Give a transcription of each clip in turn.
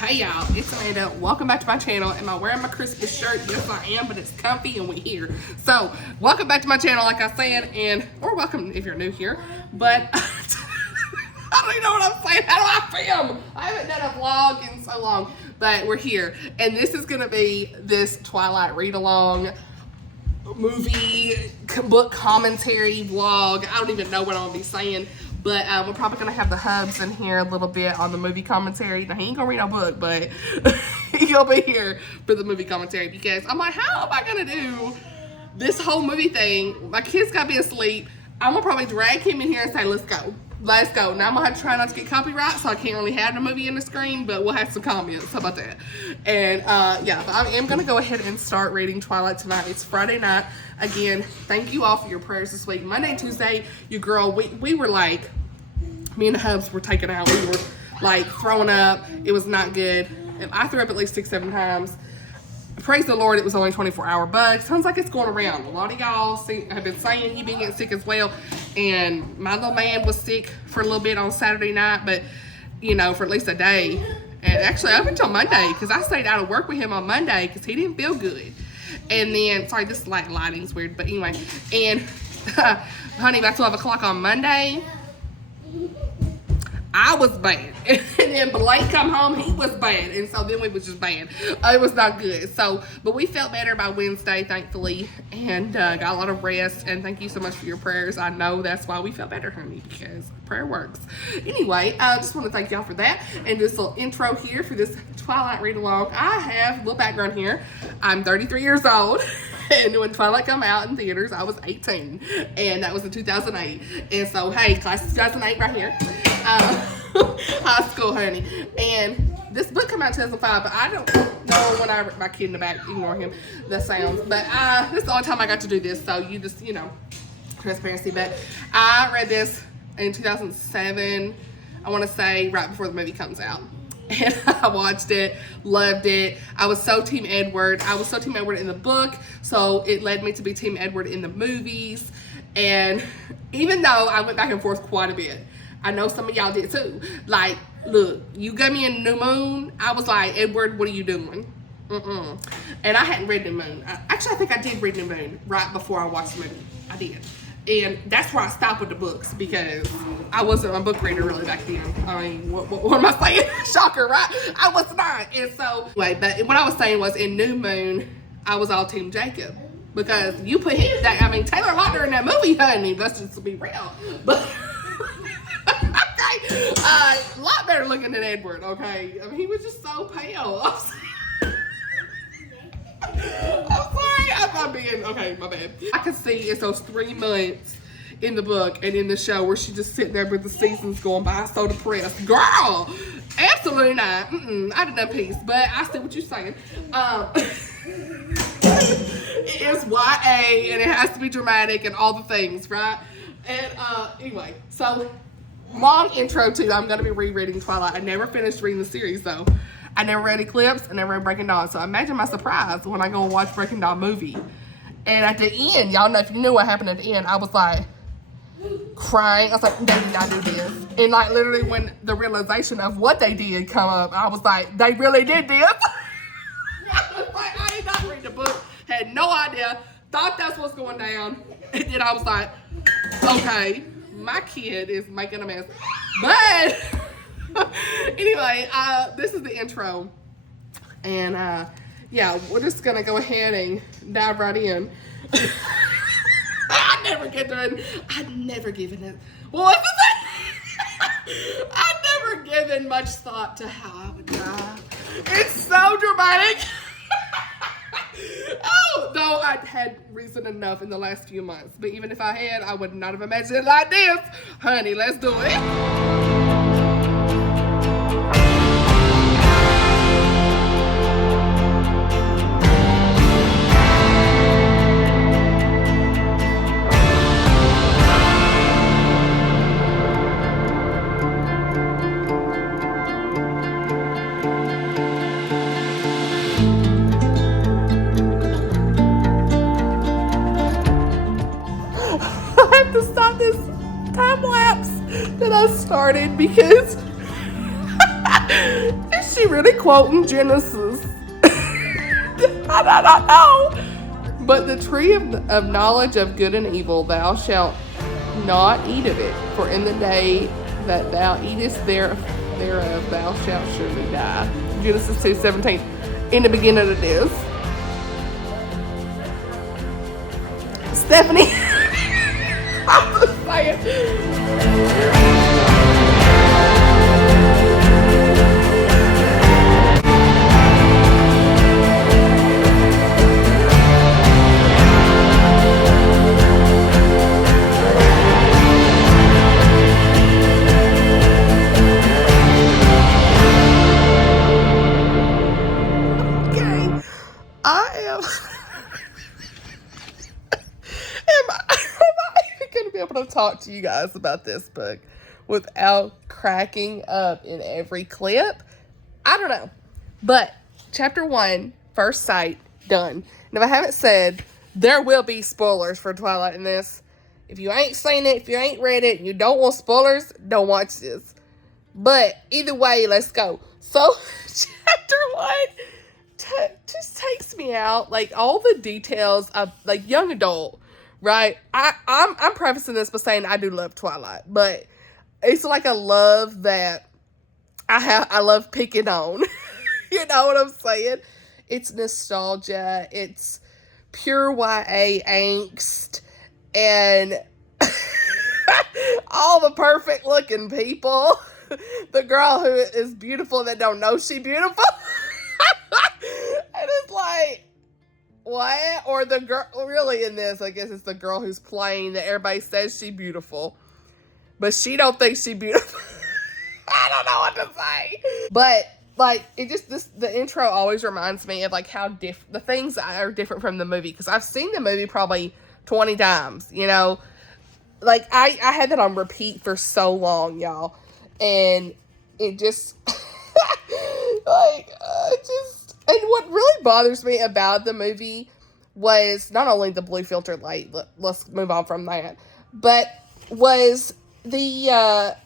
Hey y'all, it's Amanda. Welcome back to my channel. Am I wearing my Christmas shirt? Yes, I am, but it's comfy and we're here. So, welcome back to my channel, like I said, or welcome if you're new here. But I don't even know what I'm saying. How do I film? I haven't done a vlog in so long, but we're here. And this is gonna be this Twilight read-along movie book commentary vlog. I don't even know what I'm gonna be saying. But we're probably going to have the hubs in here a little bit on the movie commentary. Now, he ain't going to read no book, but he'll be here for the movie commentary because I'm like, how am I going to do this whole movie thing? My kid's got to be asleep. I'm going to probably drag him in here and say, let's go. Let's go. Now, I'm going to have to try not to get copyright, so I can't really have the movie in the screen, but we'll have some comments. How about that? And, yeah, but I am going to go ahead and start reading Twilight tonight. It's Friday night. Again, thank you all for your prayers this week. Monday, Tuesday, your girl, we were like, me and the hubs were taken out. We were like throwing up. It was not good. And I threw up at least 6-7 times. Praise the Lord, it was only 24-hour bug. Sounds like it's going around. A lot of y'all have been saying you've been getting sick as well. And my little man was sick for a little bit on Saturday night, but you know, for at least a day. And actually up until Monday, because I stayed out of work with him on Monday because he didn't feel good. And then, sorry, this lighting's weird, but anyway. And honey, by 12 o'clock on Monday, I was bad. And then Blake come home, he was bad. And so then we was just bad. It was not good. So, but we felt better by Wednesday, thankfully. And got a lot of rest. And thank you so much for your prayers. I know that's why we felt better, honey, because prayer works. Anyway, I just want to thank y'all for that. And this little intro here for this Twilight read-along. I have a little background here. I'm 33 years old. And when Twilight come out in theaters, I was 18. And that was in 2008. And so, hey, class of 2008 right here. High school, honey. And this book came out in 2005, but I don't know when I, my kid in the back, ignore him, the sounds. But this is the only time I got to do this, so you just, you know, transparency. But I read this in 2007, I want to say right before the movie comes out. And I watched it, loved it. I was so Team Edward. I was so Team Edward in the book, so it led me to be Team Edward in the movies. And even though I went back and forth quite a bit, I know some of y'all did too. Like, look, you got me in New Moon. I was like, Edward, what are you doing? And I hadn't read New Moon. Actually, I think I did read New Moon right before I watched the movie. I did. And that's where I stopped with the books because I wasn't a book reader really back then. I mean, what am I saying? Shocker, right? I was not. And so, anyway, but what I was saying was in New Moon, I was all Team Jacob. Because you put him, I mean, Taylor Lautner in that movie, honey. Let's just be real. But a lot better looking than Edward, okay? I mean, he was just so pale. I'm sorry, I'm being, okay, my bad. I could see it's those 3 months in the book and in the show where she just sitting there with the seasons going by, so depressed. Girl, absolutely not. I didn't know peace, but I see what you're saying. It is YA and it has to be dramatic and all the things, right? And anyway, so long intro to, I'm going to be rereading Twilight. I never finished reading the series though. I never read Eclipse, I never read Breaking Dawn. So imagine my surprise when I go and watch Breaking Dawn movie. And at the end, y'all know if you knew what happened at the end, I was like crying. I was like, they did not do this. And like literally when the realization of what they did come up, I was like, they really did this. I was like, I did not read the book, had no idea, thought that's what's going down. And then I was like, okay, my kid is making a mess. But anyway, this is the intro. And yeah, we're just gonna go ahead and dive right in. I'd never given it. What was it? I'd never given much thought to how I would die. It's so dramatic. Oh, though I'd had reason enough in the last few months. But even if I had, I would not have imagined it like this. Honey, let's do it. To stop this time lapse that I started because she really really quoting Genesis. I don't know. But the tree of knowledge of good and evil, thou shalt not eat of it, for in the day that thou eatest thereof, thou shalt surely die. Genesis 2:17. In the beginning it is. Stephanie. I'm just saying. To talk to you guys about this book without cracking up in every clip. I don't know. But chapter 1, first sight, done. And if I haven't said, there will be spoilers for Twilight in this. If you ain't seen it, if you ain't read it, and you don't want spoilers, don't watch this. But either way, let's go. So chapter 1 just takes me out, like all the details of like young adult. Right, I'm prefacing this by saying I do love Twilight, but it's like a love that I love picking on. You know what I'm saying? It's nostalgia, it's pure YA angst, and all the perfect looking people. The girl who is beautiful that don't know she beautiful. And it's like, what? Or the girl, really in this, I guess it's the girl who's playing that everybody says she's beautiful, but she don't think she's beautiful. I don't know what to say. But, like, it just, the intro always reminds me of, like, how the things are different from the movie, because I've seen the movie probably 20 times, you know? Like, I had that on repeat for so long, y'all, and it just, and what really bothers me about the movie was not only the blue filter light, let's move on from that, but was the,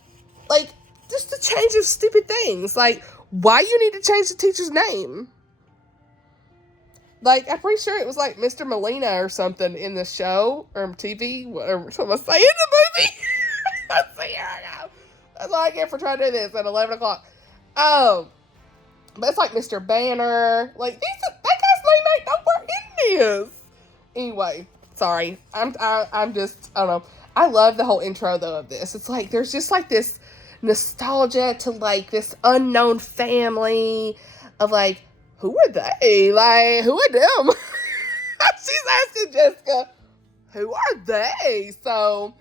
like, just the change of stupid things. Like, why you need to change the teacher's name? Like, I'm pretty sure it was, like, Mr. Molina or something in the show, or TV, whatever I'm going to say in the movie. Let's see, here I go. That's all I get for trying to do this at 11 o'clock. Oh. But it's like Mr. Banner. Like, that guy's name ain't nowhere in this. Anyway, sorry. I'm just, I don't know. I love the whole intro, though, of this. It's like, there's just, like, this nostalgia to, like, this unknown family of, like, who are they? Like, who are them? She's asking Jessica, who are they? So,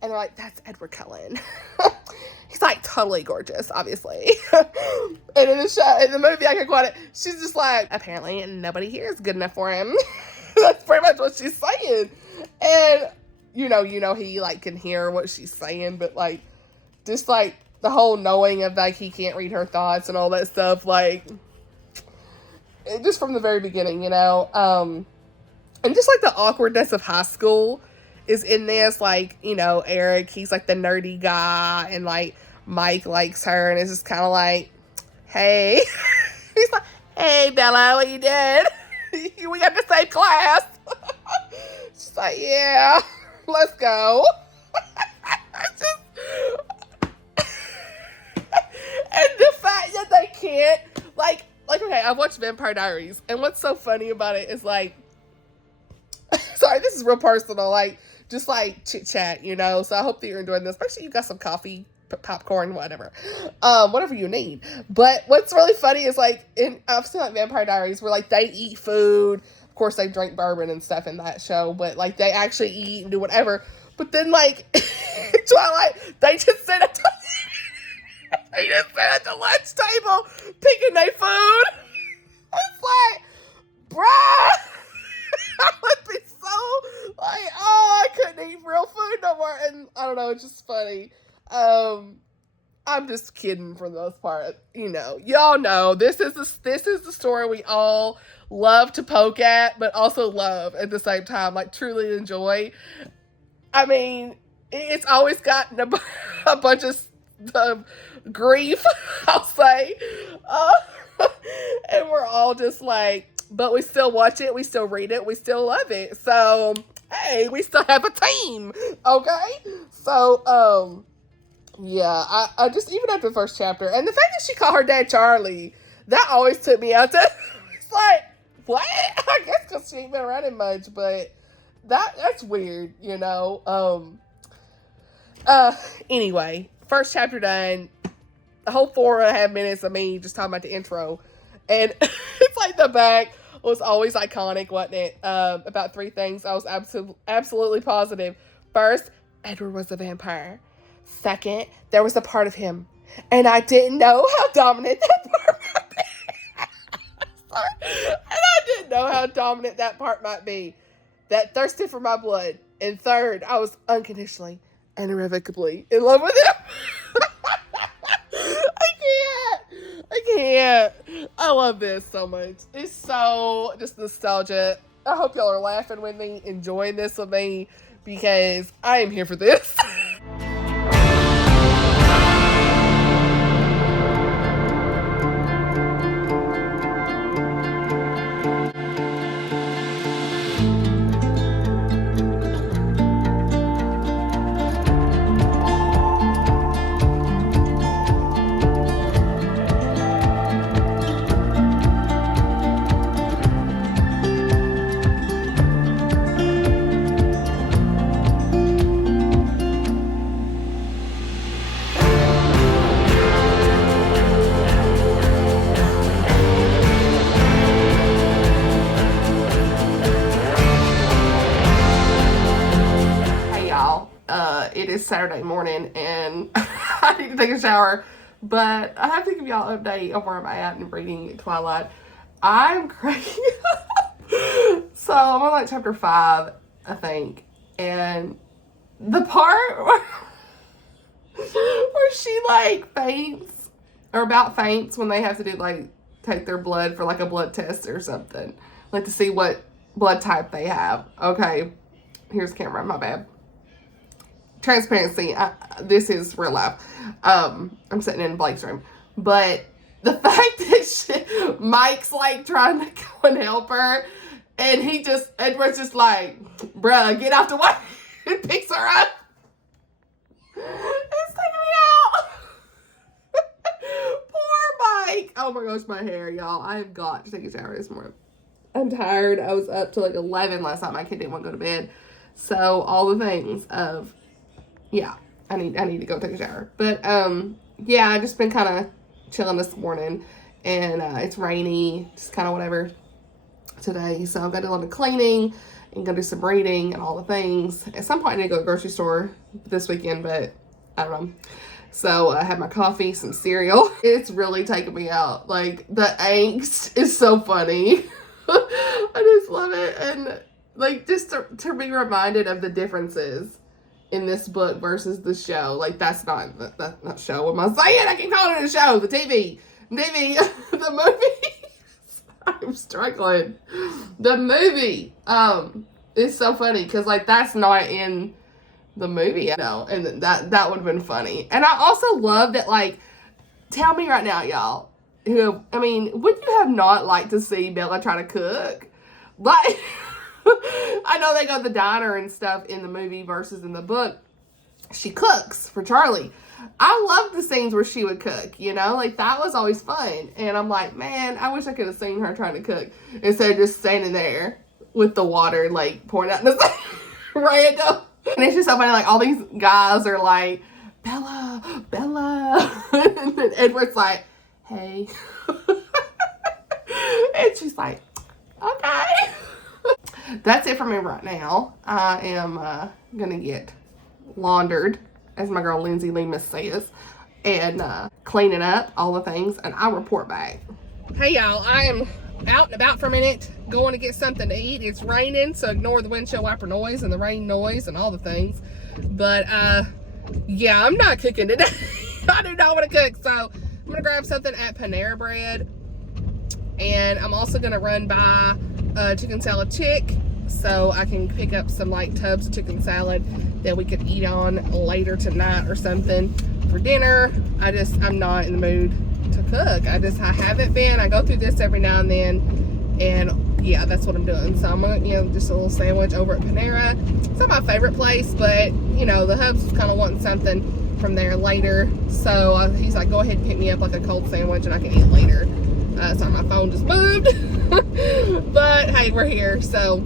and they're like, that's Edward Cullen. He's like totally gorgeous, obviously. And in the movie, I can quote it. She's just like, apparently nobody here is good enough for him. That's pretty much what she's saying. And you know, he like can hear what she's saying, but like, just like the whole knowing of like he can't read her thoughts and all that stuff, like, just from the very beginning, you know. And just like the awkwardness of high school is in this, like, you know, Eric, he's like the nerdy guy, and like Mike likes her, and it's just kind of like, hey. He's like, hey Bella, what you did? We got the same class. She's like, yeah, let's go. And the fact that they can't, like, okay, I've watched Vampire Diaries, and what's so funny about it is, like, sorry, this is real personal, like, just, like, chit-chat, you know, so I hope that you're enjoying this. Make sure you got some coffee, popcorn, whatever you need. But what's really funny is, like, I've seen, like, Vampire Diaries, where, like, they eat food. Of course, they drink bourbon and stuff in that show, but, like, they actually eat and do whatever. But then, like, Twilight, they just sit at the lunch table picking their food. It's like, bruh, I would be so like, oh, I couldn't eat real food no more. And I don't know, it's just funny. I'm just kidding for the most part. You know, y'all know this is the story we all love to poke at, but also love at the same time, like truly enjoy. I mean, it's always gotten a bunch of grief, I'll say. all just like, but we still watch it, we still read it, we still love it. So, hey, we still have a team, okay? So, yeah, I just, even after the first chapter, and the fact that she called her dad Charlie, that always took me out. It's like, what? I guess because she ain't been around him much, but that's weird, you know? Anyway, first chapter done. The whole 4.5 minutes of me just talking about the intro. And it's like the back was always iconic, wasn't it? About 3 things I was absolutely positive. First, Edward was a vampire. Second, there was a part of him, and I didn't know how dominant that part might be. Sorry. And I didn't know how dominant that part might be. That thirsted for my blood. And third, I was unconditionally and irrevocably in love with him. I can't. I love this so much. It's so just nostalgia. I hope y'all are laughing with me, enjoying this with me, because I am here for this. It is Saturday morning and I need to take a shower, but I have to give y'all an update of where I'm at in reading Twilight. I'm cracking up. So I'm on like chapter 5, I think, and the part where she like faints, or about faints, when they have to do like take their blood for like a blood test or something, like to see what blood type they have. Okay, here's the camera, my bad. Transparency, this is real life. I'm sitting in Blake's room, but the fact that Mike's like trying to go and help her, and Edward's just like, bruh, get off the way, and picks her up. It's taking me out. Poor Mike. Oh my gosh, my hair, y'all. I have got to take a shower this morning. I'm tired. I was up till like 11 last night. My kid didn't want to go to bed. So all the things of, yeah, I need to go take a shower. But yeah, I've just been kind of chilling this morning, and it's rainy, just kind of whatever today. So I've got to do a lot of cleaning and go do some reading and all the things. At some point I need to go to the grocery store this weekend, but I don't know. So I had my coffee, some cereal. It's really taking me out. Like, the angst is so funny. I just love it. And like, just to be reminded of the differences in this book versus the show. Like, that's not show. What am I saying? I keep calling it a show. The TV, the movie. I'm struggling. The movie is so funny because like that's not in the movie, you know, and that would have been funny. And I also love that, like, tell me right now, y'all, would you have not liked to see Bella try to cook? Like, I know they go to the diner and stuff in the movie versus in the book. She cooks for Charlie. I love the scenes where she would cook, you know, like that was always fun. And I'm like, man, I wish I could have seen her trying to cook instead of just standing there with the water, like pouring out in the random. And it's just so funny, like all these guys are like, Bella, Bella. And then Edward's like, hey. And she's like, okay. That's it for me right now. I am gonna get laundered, as my girl Lindsay Lemus says, and cleaning up all the things, and I'll report back. Hey y'all, I am out and about for a minute, going to get something to eat. It's raining, so ignore the windshield wiper noise and the rain noise and all the things. But yeah, I'm not cooking today. I do not want to cook, so I'm gonna grab something at Panera Bread, and I'm also gonna run by Chicken Salad Chick, so I can pick up some like tubs of chicken salad that we could eat on later tonight or something for dinner. I'm not in the mood to cook. I haven't been. I go through this every now and then, and yeah, that's what I'm doing. So I'm gonna, just a little sandwich over at Panera. It's not my favorite place, but the hubs was kind of wanting something from there later. So he's like, go ahead and pick me up like a cold sandwich, and I can eat later. So my phone just moved, but hey, we're here. So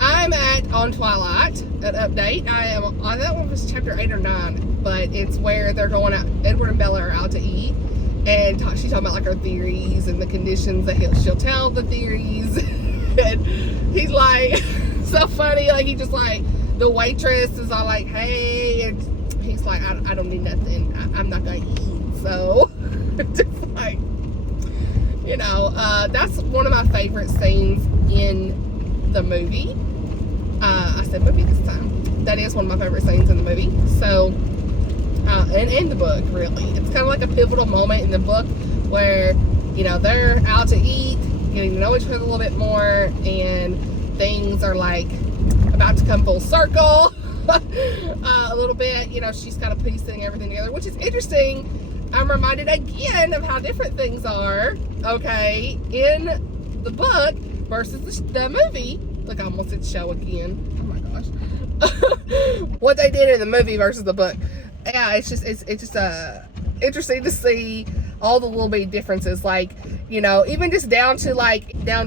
I'm on Twilight, an update. That one was chapter 8 or 9, but it's where they're going out, Edward and Bella are out to eat, and she's talking about like her theories and the conditions that she'll tell the theories, and he's like, so funny, like he just like, the waitress is all like, hey, and he's like, I don't need nothing, I'm not gonna eat, so, just like, that's one of my favorite scenes in the movie. I said movie this time. That is one of my favorite scenes in the movie. So, and in the book, really. It's kind of like a pivotal moment in the book where, they're out to eat, getting to know each other a little bit more, and things are like about to come full circle a little bit. She's kind of piecing everything together, which is interesting. I'm reminded again of how different things are, okay, in the book versus the movie. Look, I almost said show again. Oh my gosh. What they did in the movie versus the book. Yeah, it's just interesting to see all the little bitty differences. Like, even just down to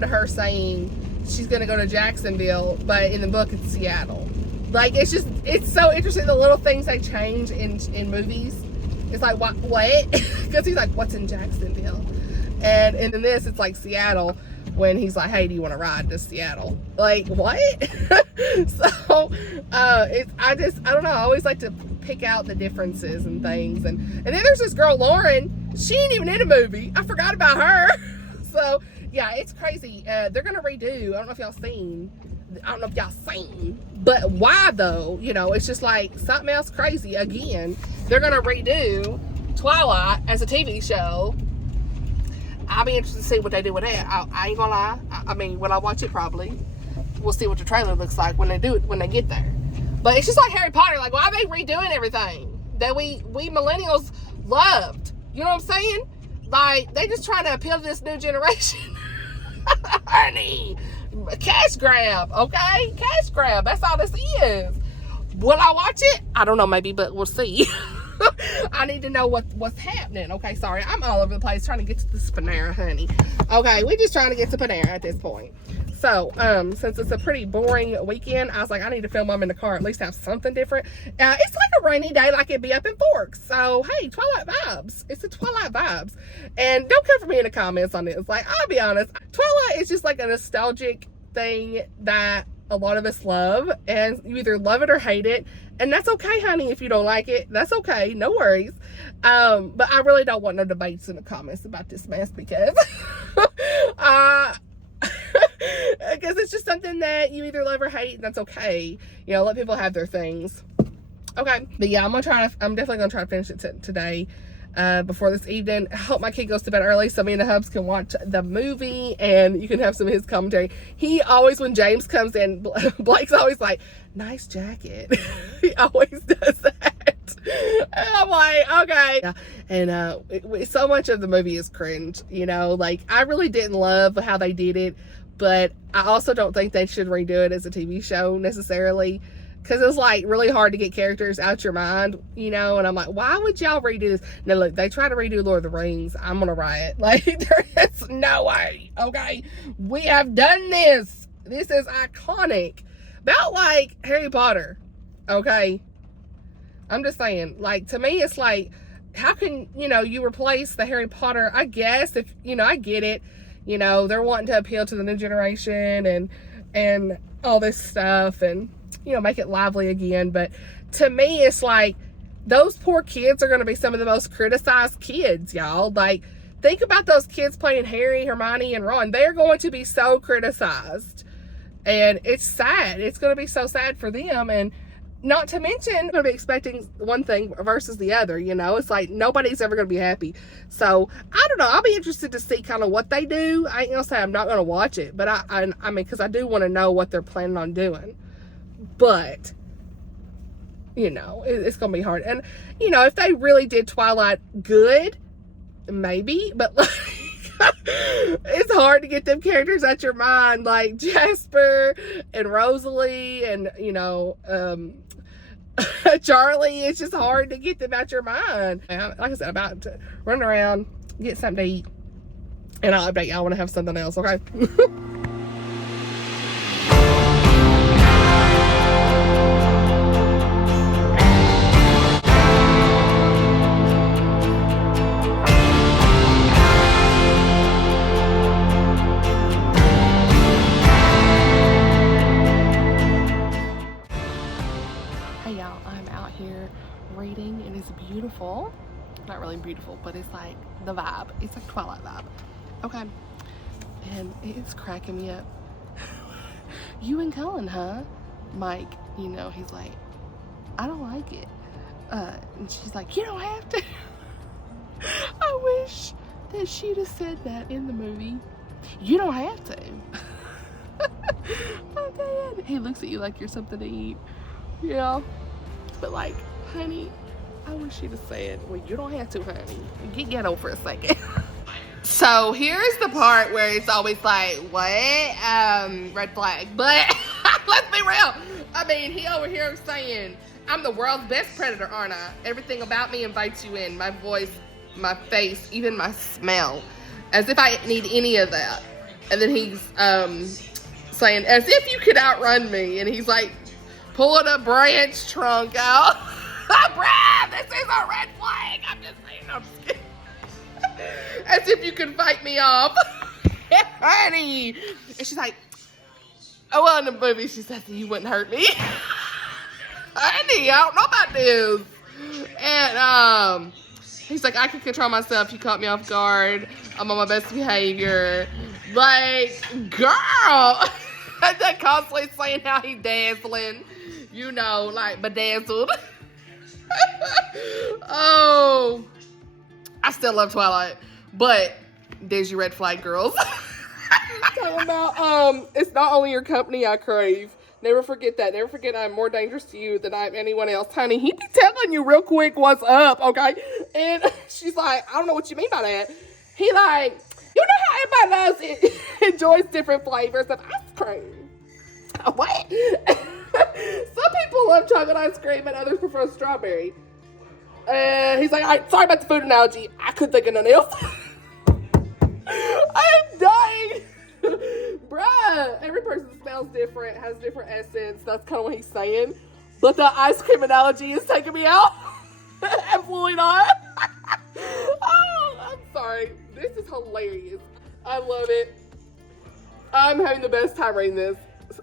her saying she's going to go to Jacksonville, but in the book it's Seattle. Like, it's so interesting, the little things they change in movies. It's like, what? Because he's like, what's in Jacksonville? And in this, it's like Seattle, when he's like, hey, do you want to ride to Seattle? Like, what? So, I don't know. I always like to pick out the differences and things. And then there's this girl, Lauren. She ain't even in a movie. I forgot about her. So, yeah, it's crazy. They're going to redo. I don't know if y'all seen. But why, though? It's just like something else crazy. Again, they're going to redo Twilight as a TV show. I'll be interested to see what they do with that. I ain't gonna lie. I mean, when I watch it, probably we'll see what the trailer looks like when they get there. But it's just like Harry Potter. Like, why are they redoing everything that we millennials loved? You know what I'm saying? Like, they just trying to appeal to this new generation. Honey, cash grab, okay? Cash grab. That's all this is. Will I watch it? I don't know, maybe, but we'll see. I need to know what's happening. Okay, sorry, I'm all over the place trying to get to this Panera, honey. Okay, we're just trying to get to Panera at this point. So, since it's a pretty boring weekend, I was like, I need to film them in the car, at least have something different. It's like a rainy day, like it'd be up in Forks. So, hey, Twilight vibes. It's the Twilight vibes. And don't come for me in the comments on this. Like, I'll be honest, Twilight is just like a nostalgic thing that a lot of us love, and you either love it or hate it, and that's okay, honey. If you don't like it, that's okay, no worries. But I really don't want no debates in the comments about this mess, because because it's just something that you either love or hate, and that's okay. Let people have their things. Okay, but yeah, I'm definitely gonna try to finish it today. Before this evening. I hope my kid goes to bed early so me and the hubs can watch the movie and you can have some of his commentary. He always, when James comes in, Blake's always like, nice jacket. He always does that. And I'm like, okay. Yeah. And so much of the movie is cringe, like, I really didn't love how they did it, but I also don't think they should redo it as a TV show necessarily. Because it's like really hard to get characters out your mind, and I'm like, why would y'all redo this? Now look, they try to redo Lord of the Rings, I'm gonna riot. Like, there is no way, okay? We have done this. This is iconic. About like Harry Potter, okay? I'm just saying, like, to me, it's like, how can, you replace the Harry Potter? I guess if, I get it. They're wanting to appeal to the new generation and all this stuff and, make it lively again. But to me, it's like, those poor kids are going to be some of the most criticized kids, y'all. Like, think about those kids playing Harry, Hermione, and Ron. They're going to be so criticized. And it's sad. It's going to be so sad for them. And not to mention, I'm going to be expecting one thing versus the other, It's like, nobody's ever going to be happy. So, I don't know. I'll be interested to see kind of what they do. I ain't going to say I'm not going to watch it. But, I mean, because I do want to know what they're planning on doing. But, it's going to be hard. And, if they really did Twilight good, maybe, but like, it's hard to get them characters out your mind, like Jasper and Rosalie and, you know, Charlie. It's just hard to get them out your mind. And like I said, I'm about to run around, get something to eat, and I'll update y'all when I have something else, okay? Hey y'all, I'm out here reading and it's beautiful. Not really beautiful, but it's like the vibe. It's like Twilight vibe. Okay. And it's cracking me up. You and Cullen, huh? Mike, you know, he's like, I don't like it. And she's like, you don't have to. I wish that she'd have said that in the movie. You don't have to. Oh, Dad. He looks at you like you're something to eat. Yeah. But like, honey, I wish she'd have said, well, you don't have to, honey. Get ghetto for a second. So here's the part where it's always like, what? Red flag. But let's be real. I mean, he over here saying, I'm the world's best predator, aren't I? Everything about me invites you in. My voice, my face, even my smell. As if I need any of that. And then he's saying, as if you could outrun me. And he's like, pulling a branch trunk out. Brad, this is a red flag. I'm just saying, I'm just kidding. As if you could fight me off. Honey. And she's like, oh, well, in the movie, she said you wouldn't hurt me. Honey, I don't know about this. And he's like, I can control myself. You caught me off guard. I'm on my best behavior. Like, girl. And then constantly saying how he dazzling. You know, like bedazzled. Oh. I still love Twilight. But there's your red flag, girls. Talking about, it's not only your company I crave. Never forget that. Never forget I'm more dangerous to you than I'm anyone else. Honey, he be telling you real quick what's up, okay? And she's like, I don't know what you mean by that. He like, you know how everybody loves it, enjoys different flavors of ice cream. What? Some people love chocolate ice cream and others prefer strawberry. He's like, all right, sorry about the food analogy. I couldn't think of nothing else. I am dying. Bruh, every person smells different, has different essence. That's kind of what he's saying. But the ice cream analogy is taking me out. Absolutely not. Oh, I'm sorry. This is hilarious. I love it. I'm having the best time reading this.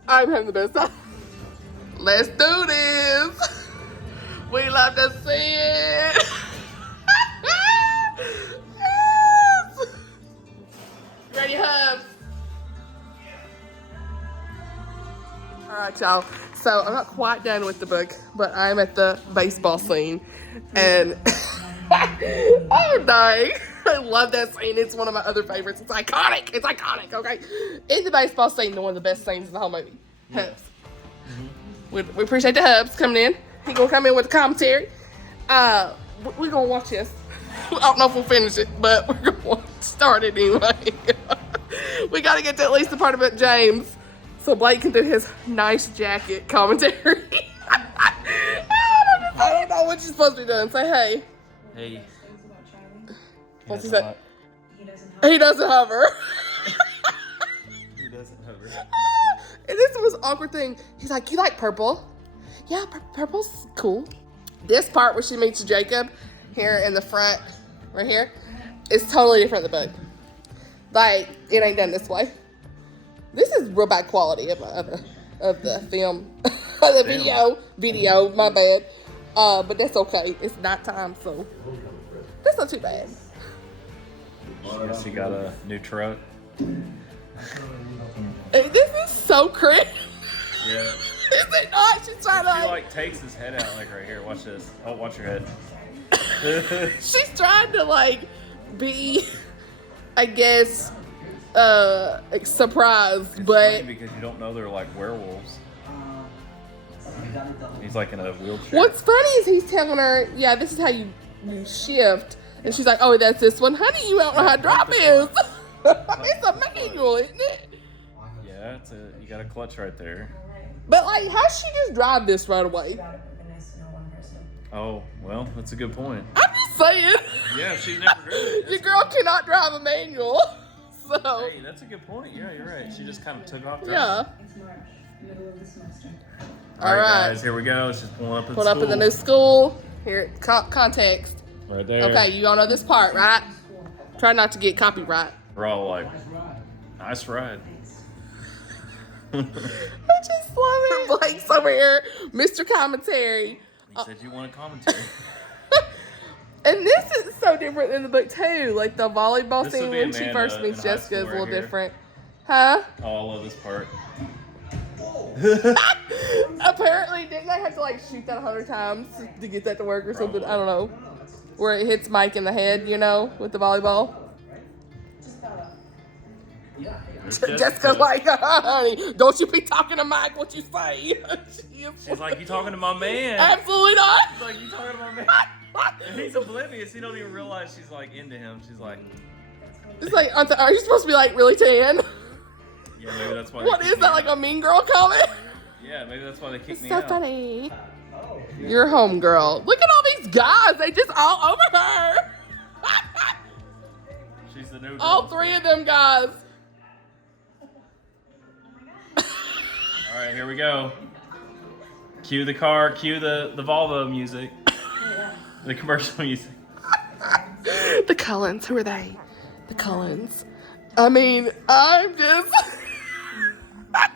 I'm having the best time. Let's do this. We love to see it. Yes. Ready, hubs? All right, y'all. So I'm not quite done with the book, but I'm at the baseball scene, and I'm dying. I love that scene. It's one of my other favorites. It's iconic. It's iconic. Okay, in the baseball scene, one of the best scenes in the whole movie. Hubs. We appreciate the hubs coming in. He gonna come in with the commentary. We're gonna watch this. I don't know if we'll finish it, but we're gonna start it anyway. We gotta get to at least the part about James, so Blake can do his nice jacket commentary. I don't know what you're supposed to be doing. Say hey. Hey. What's he say? He doesn't hover. He doesn't hover. And this was an awkward thing. He's like, you like purple? Yeah, purple's cool. This part where she meets Jacob here in the front, right here, is totally different in the book. Like, it ain't done this way. This is real bad quality of the film. The video, my bad. But that's okay. It's nighttime, so that's not too bad. Guess she got a new truck. This is so cringe. Yeah. Is it not? She's trying to She like takes his head out like right here. Watch this. Oh, watch your head. She's trying to like be, I guess, surprised, It's but funny because you don't know they're like werewolves. He's like in a wheelchair. what's funny is he's telling her, yeah, this is how you shift. And she's like, oh, that's this one. Honey, you don't know how to drive is. It's a manual, isn't it? Yeah, you got a clutch right there. But, like, how'd she just drive this right away? Oh, well, that's a good point. I'm just saying. Yeah, she's never driven it. Your girl cannot drive a manual. So. Hey, that's a good point. Yeah, you're right. She just kind of took off driving. Yeah. All right, guys, here we go. She's pulling up in Pulled up in the new school. Here, context. Right there. Okay, you all know this part, right? Try not to get copyright. We're all like, nice ride. I just love it. Blake's over here, Mr. Commentary. You said you want a commentary. And this is so different than the book too. Like the volleyball This scene would be when she Amanda first meets in high Jessica is a school little right here. different. Huh? Oh, I love this part. Apparently, didn't they have to like shoot that 100 times to get that to work or something? I don't know. Where it hits Mike in the head, you know, with the volleyball. Jessica's like, honey, don't you be talking to Mike what you say. She's like, you talking to my man. Absolutely not. She's like, you talking to my man. And he's oblivious. He don't even realize she's like into him. She's like, It's like, are you supposed to be like really tan? yeah, maybe that's why. What is that, like a Mean Girl comment? Yeah, maybe that's why they kicked It's me so out. funny. You're home, girl. Look at all these guys. They just all over her. She's the new girl. All three of them guys. All right, here we go. Cue the car. Cue the Volvo music. The commercial music. The Cullens. Who are they? The Cullens. I mean, I'm just... I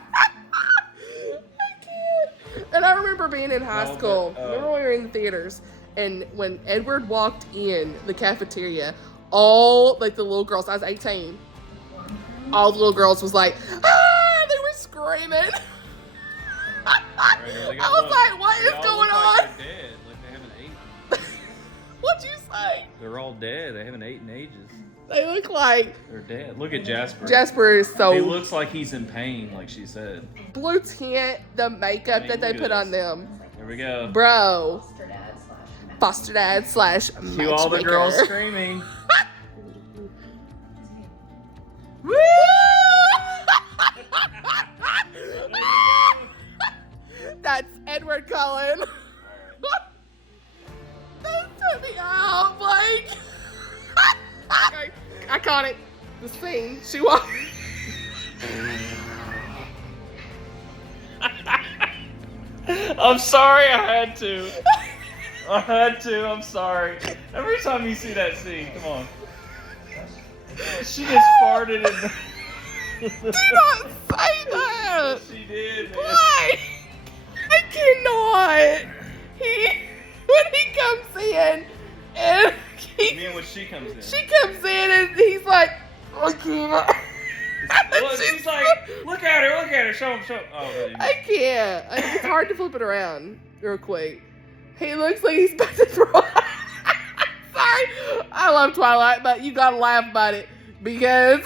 can't. And I remember being in high school. Remember when we were in the theaters, and when Edward walked in the cafeteria, all, like, the little girls, I was 18, all the little girls was like, ah! They were screaming. I was like, what is going on? Like they're dead. Like they haven't eaten. What'd you say? They're all dead. They haven't eaten ages. They look like... They're dead. Look at Jasper. Jasper is so... He looks like he's in pain, like she said. Blue tint, the makeup I mean, that they look put at on this. them. Here we go. Bro. Foster dad / Cue all the girls screaming. Woo! That's Edward Cullen. That took me out, Blake. Okay, iconic. The scene. She walked. I'm sorry, I had to. I'm sorry. Every time you see that scene, come on. She just farted in the... Do not say that. She did, man. Why? I cannot. When he comes in, and You mean when she comes in? she comes in, and he's like, I can't. Look, she's like, look at her, show him. Oh, really? I can't. It's hard to flip it around real quick. He looks like he's about to throw up. Sorry. I love Twilight, but you gotta laugh about it because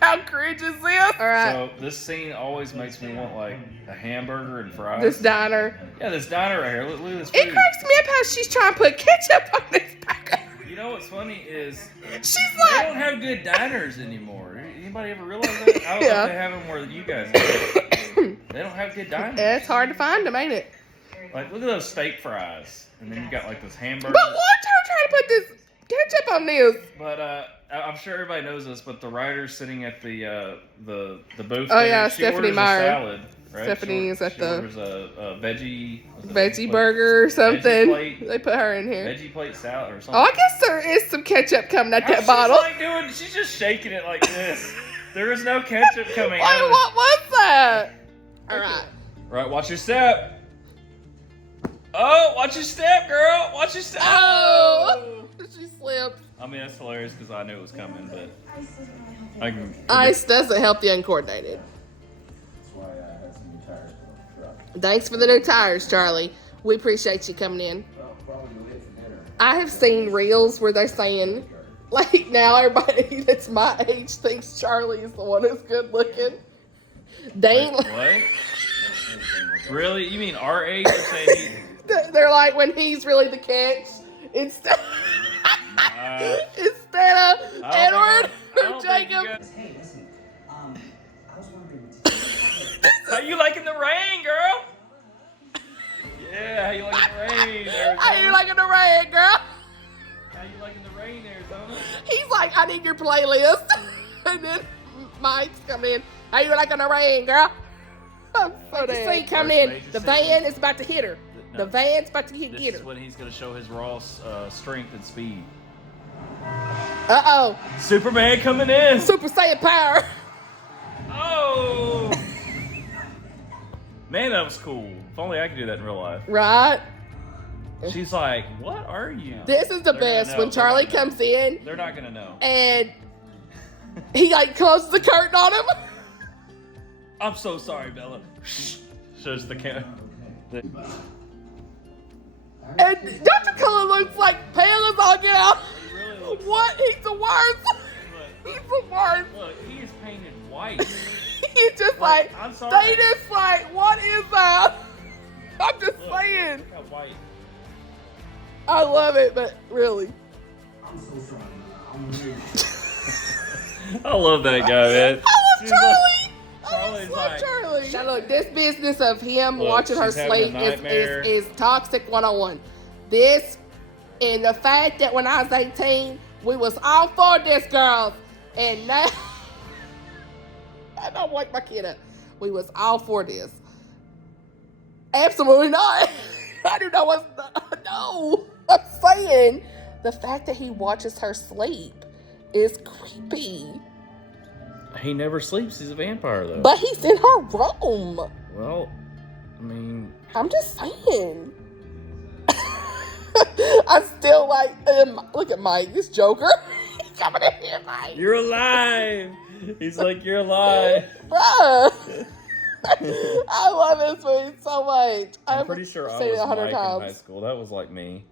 how cringe is this? All right. So this scene always makes me want like a hamburger and fries. This diner. Yeah, this diner right here. Look at this It food. cracks me up how she's trying to put ketchup on this burger. You know what's funny is She's they like, don't have good diners anymore. Anybody ever realize that? I don't know Yeah. if they have them where you guys do. They don't have good diners. yeah, it's hard to find them, ain't it? Like, look at those steak fries. And then you got like this hamburger. But watch her trying to put this ketchup on this. But I'm sure everybody knows this, but the writer's sitting at the booth. Oh, there. yeah, She Stephanie orders Meyer. A salad, right? Stephanie is at she the- orders a veggie Veggie burger or something. plate. They put her in here. Veggie plate salad or something. Oh, I guess there is some ketchup coming out that She's bottle. like she's just shaking it like this. There is no ketchup coming out. Wait, what was that? All right. Right, watch your step. Oh, watch your step, girl. Watch your step. Oh, she slipped. I mean, that's hilarious because I knew it was coming, but I can. Ice doesn't help the uncoordinated. Thanks for the new tires, Charlie. We appreciate you coming in. I have seen reels where they're saying, like, now everybody that's my age thinks Charlie is the one who's good looking. Dang. What? Really? You mean our age? You're saying They're like, when he's really the catch, instead. Instead of I Edward don't or think you Jacob. guys- Hey, listen. I was wondering. How you liking the rain, girl? Yeah, how you liking the rain, Arizona? How you liking the rain, girl? How you liking the rain, Arizona? He's like, I need your playlist. And then Mike's coming in. How you liking the rain, girl? I'm so dead. See, come First in. major The city. van is about to hit her. No. The van's about to get This her. is when he's gonna show his raw strength and speed. Uh-oh. Superman coming in. Super Saiyan power. Oh. Man, that was cool. If only I could do that in real life. Right? She's like, "What are you?" This is the They're gonna best know. when They're Charlie gonna know. comes in They're not gonna know. and he like closes the curtain on him. I'm so sorry, Bella. Shows the camera. And Dr. Cullen looks like pale as all get out. He really looks. What? He's the worst. Look, He's the worst. look, he is painted white. He's just like, I'm sorry. they just like, what is that? I'm just Look, saying. look how white. I love it, but really. I'm so sorry. I'm really. I love that guy, man. I love She's Charlie. I Charlie's just love like- Charlie. Now look, this business of him Look, watching her she's having a sleep nightmare. is toxic 101. This and the fact that when I was 18, we was all for this, girls. And now, I don't wake my kid up. We was all for this. Absolutely not. I do not want no. I'm saying the fact that he watches her sleep is creepy. He never sleeps. He's a vampire, though. But he's in her room. Well, I mean, I'm just saying. I still like, look at Mike, this Joker. He's coming in here, Mike. you're alive. He's like, you're alive. Bruh. I love this movie so much. I'm pretty sure I seen it was 100 Mike in high times. school. That was like me.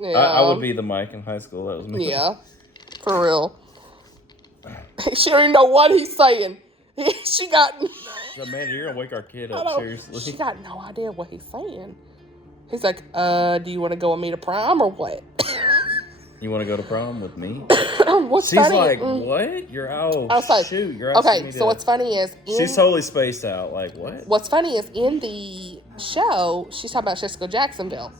Yeah. I would be the Mike in high school. That was me. Yeah, for real. She don't even know what he's saying. She got. Amanda, you're gonna wake our kid I up. don't- Seriously. She got no idea what he's saying. He's like, do you want to go with me to prom or what? You want to go to prom with me? What's She's funny? like, what? You're out. I was like, shoot. You're asking okay, me so to- what's funny is She's totally spaced out. Like, what? what's funny is in the show, she's talking about Jessica Jacksonville.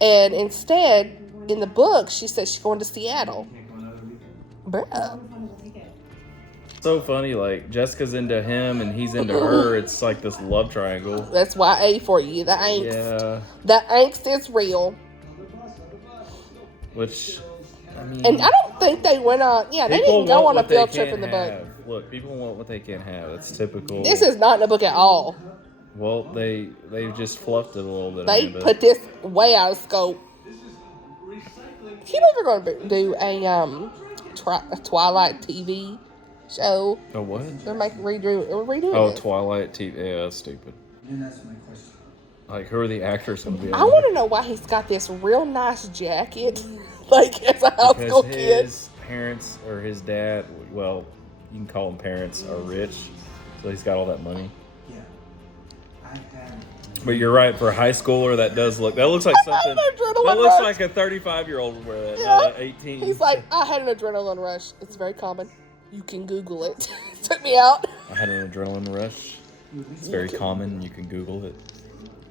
And instead, in the book, she says she's going to Seattle. Bruh. So funny. Like, Jessica's into him and he's into her. It's like this love triangle. That's YA for you. The angst. Yeah. The angst is real. Which, I mean. And I don't think they went on, they people didn't go want on a what they field trip can't in the book. have. Look, people want what they can't have. That's typical. This is not in the book at all. Well, they just fluffed it a little bit. They Amanda. put this way out of scope. You know they're going to do a Twilight TV show. Oh, what? They're redoing Oh, it. Twilight TV. Yeah, that's stupid. And that's my question. Like, who are the actors going to be? I want to know why he's got this real nice jacket, like as a high school Because kid. his parents or his dad, well, you can call them parents, are rich, so he's got all that money. Yeah. I've had. But you're right, for a high schooler, that looks like something. an adrenaline That looks rush. like a 35-year-old would wear that, Yeah. not an 18. He's like, I had an adrenaline rush. It's very common. You can Google it. Took me out. I had an adrenaline rush. It's very common. You can Google it.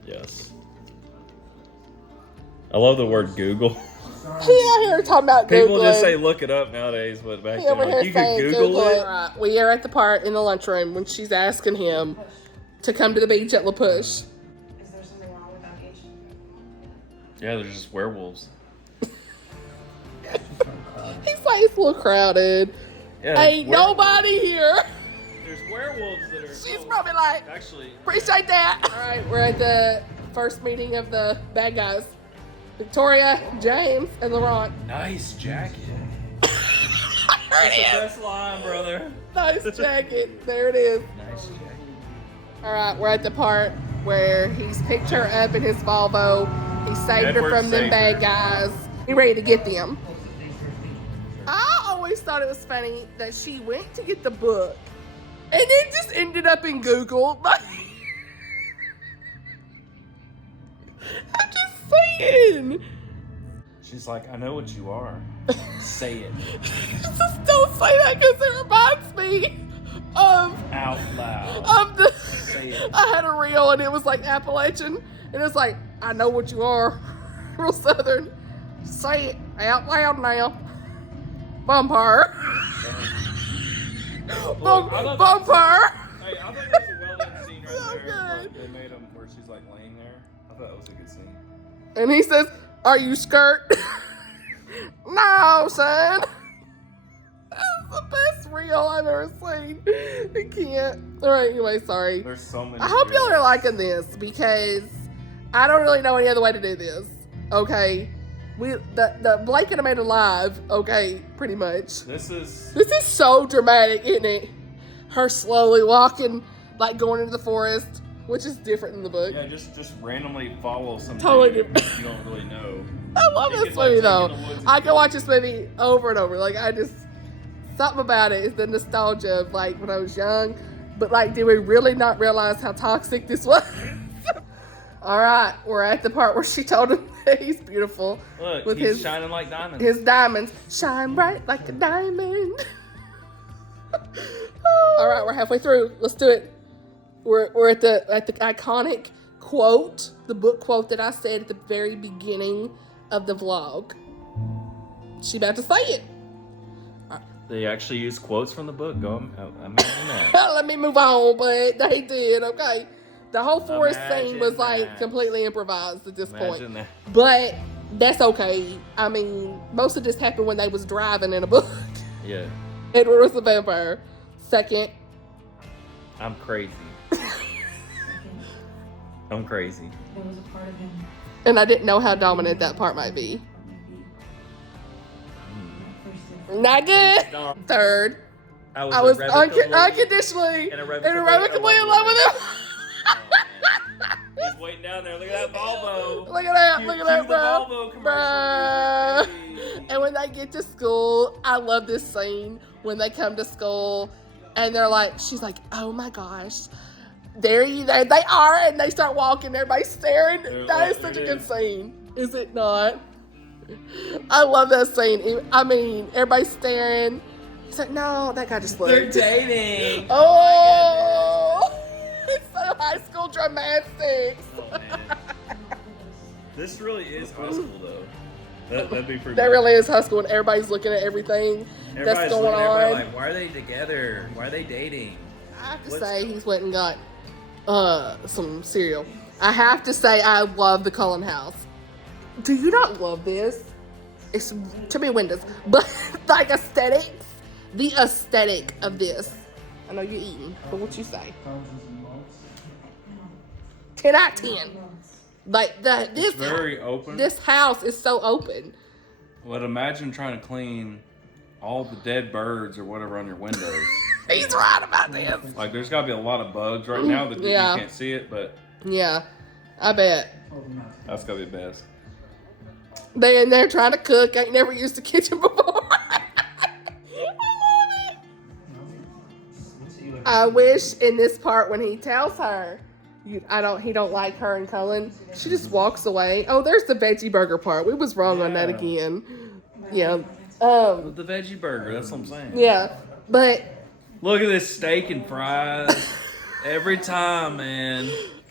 Yes. I love the word Google. He out here talking about Googling. People just say look it up nowadays, but back He then, over like, here you could saying Google it. Right. We are at the part in the lunchroom when she's asking him to come to the beach at La Push. Is there something wrong with that age? Yeah, there's just werewolves. He's like, it's a little crowded. Yeah, Ain't nobody here. There's werewolves that are. She's probably like, Actually, appreciate that. All right, we're at the first meeting of the bad guys. Victoria, James, and Laurent. nice jacket. There That's the it is. best line, brother. Nice jacket. There it is. Nice jacket. All right, we're at the part where he's picked her up in his Volvo. He saved Edward her from them saved bad her. guys. He ready to get them. I always thought it was funny that she went to get the book and it just ended up in Google. I'm just saying. She She's like, I know what you are. Say it. Just don't say that because it reminds me of Out loud. Say it. I had a reel and it was like Appalachian and it's like, I know what you are. Real Southern. Say it out loud now. Bumper. Bumper. Hey, I think that's a well-done scene right So there. good. They made them where she's like laying there. I thought that was a good scene. And he says, are you skirt? No, son. That's the best reel I've ever seen. I can't. All right, anyway, sorry. There's so many. I hope y'all reels. are liking this because I don't really know any other way to do this. Okay. The Blake and Amanda live, okay, pretty much. This is So dramatic, isn't it? Her slowly walking, like going into the forest, which is different in the book. yeah, just randomly follow some Totally dude different. you don't really know. I love It this gets, like, movie taken though. in the woods and I can shit. watch this movie over and over. Like something about it is the nostalgia of like when I was young. But like, did we really not realize how toxic this was? All right, we're at the part where she told him that he's beautiful. Look, with he's shining like diamonds. His diamonds shine bright like a diamond. All right, we're halfway through. Let's do it. We're at the iconic quote, the book quote that I said at the very beginning of the vlog. She about to say it. They actually use quotes from the book. Imagine that. Let me move on, but they did. Okay, the whole forest scene Imagine was like that. completely improvised at this point. Imagine that. But that's okay. I mean, most of this happened when they was driving in a book. Yeah, Edward was the vampire. Second, I'm crazy. I'm crazy. There was a part of him. and I didn't know how dominant that part might be. Not good. No, Third, I I was irrevocably- unconditionally and and irrevocably irrevocably in love with him. Oh, man. He's waiting down there. Look at that Volvo. Look at that, Cue- look at cue that, the bro. Volvo commercial Bruh. music. And when they get to school, I love this scene when they come to school and they're like, she's like, oh my gosh, there they are, and they start walking, everybody's staring. There- That is there such a it good is. scene, is it not? I love that scene. I mean, everybody's staring. He's like, no, that guy just They're looked. dating. Oh, it's so high school dramatics. Oh, man. This really is high school, though. That'd be pretty. That really is high school, and everybody's looking at everything that's Everybody's going looking at on. everybody like, why are they together? Why are they dating? I have to What's- say, he's went and got some cereal. I have to say, I love the Cullen house. Do you not love this? It's too many windows, but like aesthetics, the aesthetic of this. I know you're eating, but what you say? Thousands and months. 10 out of 10. Like this Very open. this house is so open. But imagine trying to clean all the dead birds or whatever on your windows. He's right about this. Like, there's got to be a lot of bugs right now that Yeah. you can't see it, but Yeah, I bet. Told them not to. that's got to be the best. They in there trying to cook. Ain't never used the kitchen before. I love it. We'll see you later. I wish in this part when he tells her, he don't like her and Cullen, she just walks away. Oh, there's the veggie burger part. We was wrong on that Yeah. again. Yeah. The veggie burger, that's what I'm saying. Yeah. But Look at this steak and fries. Every time, man.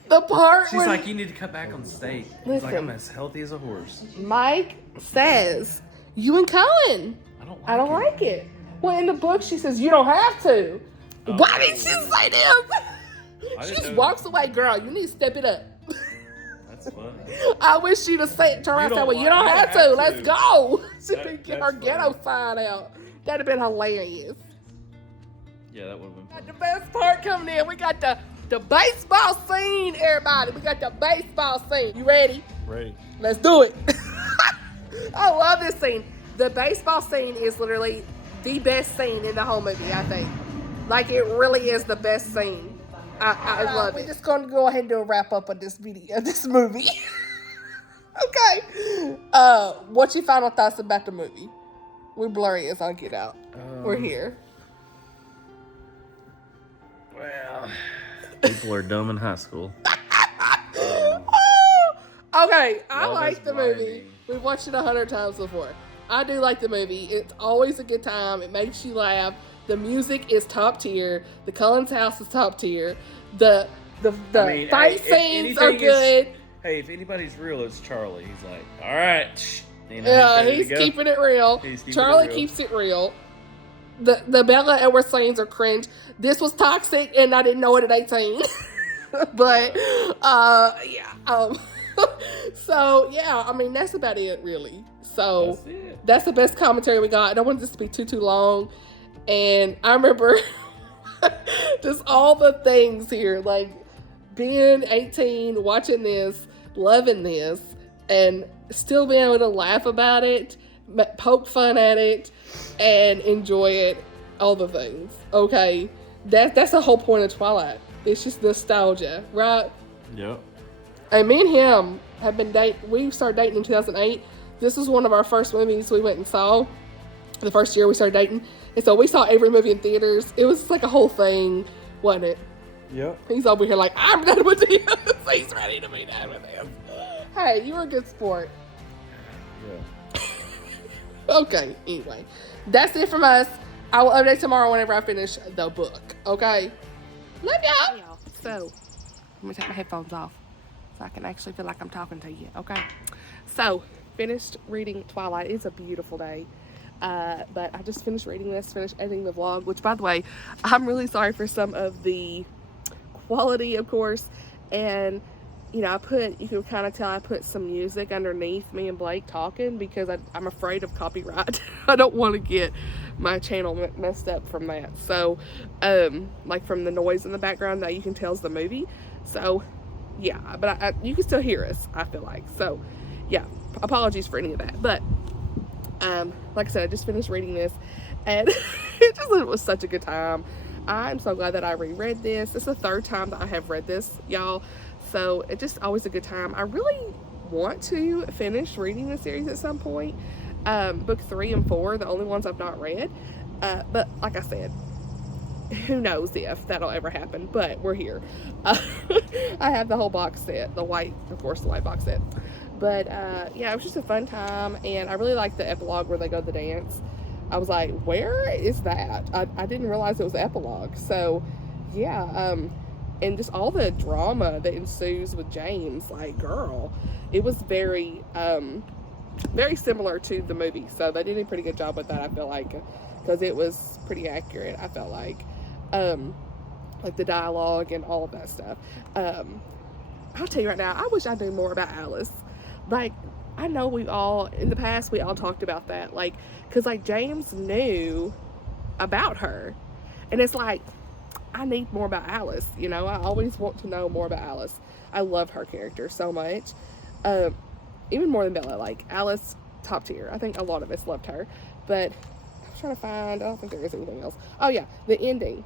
the part She's when like, you need to cut back on steak. He's like, Listen. I'm as healthy as a horse. Mike says, you and Cullen, I don't it. like it. Well, in the book, she says, you don't have to. Oh. Why did she say this? I She didn't just know. walks away, girl. You need to step it up. That's funny. I wish she'd have said, turn around and said, don't well, you like- don't you have don't to. have Let's to. go. She That- could get her that's ghetto funny. side out. That'd have been hilarious. Yeah, that would have been Got fun. the best part coming in. We got the baseball scene, everybody. We got the baseball scene. You ready? Ready. Let's do it. I love this scene. The baseball scene is literally the best scene in the whole movie, I think. Like, it really is the best scene. I love it. We're just going to go ahead and do a wrap up of this video, this movie. Okay. What's your final thoughts about the movie? We're blurry as I get out. We're here. Well, people are dumb in high school. Okay, I Love like is the movie. blinding. We've watched it 100 times before. I do like the movie. It's always a good time. It makes you laugh. The music is top tier. The Cullen's house is top tier. The fight scenes are good. Hey, if anybody's real, it's Charlie. He's like, all right. You know, Yeah, ready he's to go. keeping it real. Charlie keeps it real. The Bella Edward scenes are cringe. This was toxic, and I didn't know it at 18. But yeah. So yeah, I mean that's about it really. So that's the best commentary we got. I don't want this to be too long. And I remember just all the things here, like being 18, watching this, loving this, and still being able to laugh about it, poke fun at it, and enjoy it. All the things. Okay, that's the whole point of Twilight. It's just nostalgia, right? Yep. And me and him have been dating. We started dating in 2008. This was one of our first movies we went and saw. The first year we started dating. And so we saw every movie in theaters. It was like a whole thing, wasn't it? Yep. He's over here like, I'm done with this. He's ready to be done with this. Hey, you were a good sport. Yeah. Okay, anyway. That's it from us. I will update tomorrow whenever I finish the book. Okay? Love y'all. Hey, y'all. So, let me take my headphones off so I can actually feel like I'm talking to you. Okay? So, finished reading Twilight. It's a beautiful day. But I just finished reading this, finished editing the vlog, which, by the way, I'm really sorry for some of the quality, of course. And, you know, you can kind of tell I put some music underneath me and Blake talking because I'm afraid of copyright. I don't want to get my channel messed up from that. So, like from the noise in the background that you can tell is the movie. So, yeah, but you can still hear us, I feel like. So, yeah, apologies for any of that. But, like I said, I just finished reading this and it was such a good time. I'm so glad that I reread this. It's the third time that I have read this, y'all. So it's just always a good time. I really want to finish reading the series at some point. Book 3 and 4, the only ones I've not read. But like I said, who knows if that'll ever happen, but we're here. I have the whole box set, the white box set. But yeah, it was just a fun time, and I really liked the epilogue where they go to the dance. I was like, where is that? I didn't realize it was the epilogue. So yeah, and just all the drama that ensues with James, like, girl, it was very very similar to the movie. So they did a pretty good job with that, I feel like, because it was pretty accurate, I felt like the dialogue and all of that stuff. I'll tell you right now, I wish I knew more about Alice. Like, I know in the past, we all talked about that, like, because, like, James knew about her, and it's like, I need more about Alice, you know? I always want to know more about Alice. I love her character so much, even more than Bella. Like, Alice, top tier. I think a lot of us loved her, but I'm trying to find, I don't think there is anything else. Oh, yeah, the ending.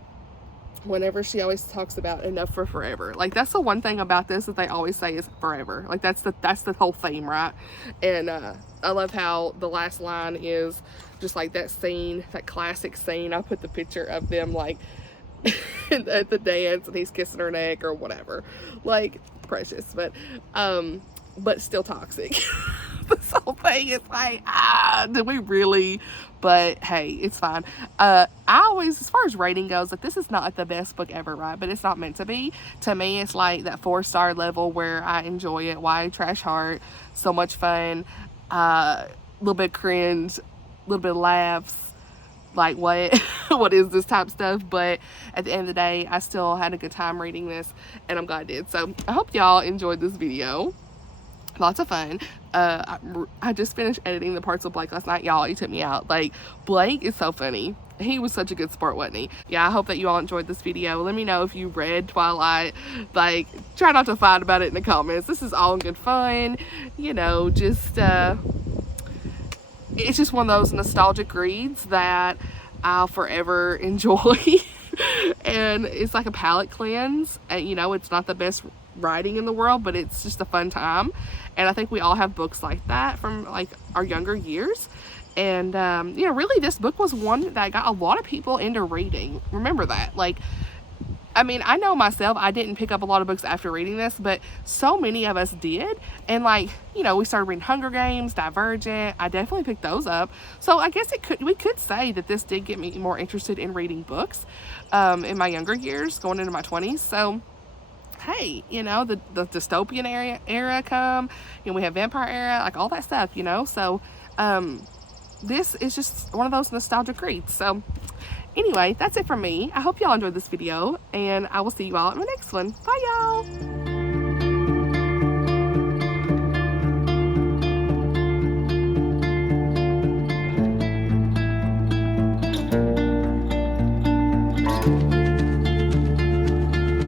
Whenever she always talks about enough for forever, like, that's the one thing about this that they always say is forever. Like, that's the whole theme, right? And I love how the last line is just like that scene, that classic scene. I put the picture of them like at the dance and he's kissing her neck or whatever, like, precious, but still toxic. This whole thing is like, did we really? But hey, it's fine. I always, as far as rating goes, like, this is not like the best book ever, right? But it's not meant to be. To me, it's like that 4-star level where I enjoy it. Why Trash Heart? So much fun. A little bit cringe, a little bit of laughs. Like, what? What is this type stuff? But at the end of the day, I still had a good time reading this, and I'm glad I did. So I hope y'all enjoyed this video. Lots of fun. I just finished editing the parts of Blake last night. Y'all, he took me out. Like, Blake is so funny. He was such a good sport, wasn't he? Yeah, I hope that you all enjoyed this video. Let me know if you read Twilight. Like, try not to fight about it in the comments. This is all in good fun. You know, just, it's just one of those nostalgic reads that I'll forever enjoy. And it's like a palate cleanse. You know, it's not the best writing in the world, but it's just a fun time. And I think we all have books like that from, like, our younger years. And you know, really, this book was one that got a lot of people into reading. Remember that. Like, I mean, I know myself, I didn't pick up a lot of books after reading this, but so many of us did. And like, you know, we started reading Hunger Games, Divergent. I definitely picked those up. So I guess we could say that this did get me more interested in reading books in my younger years, going into my 20s. So hey, you know, the dystopian era come, you know, we have vampire era, like all that stuff, you know. So this is just one of those nostalgic reads. So anyway, that's it from me. I hope y'all enjoyed this video, and I will see you all in the next one. Bye, y'all.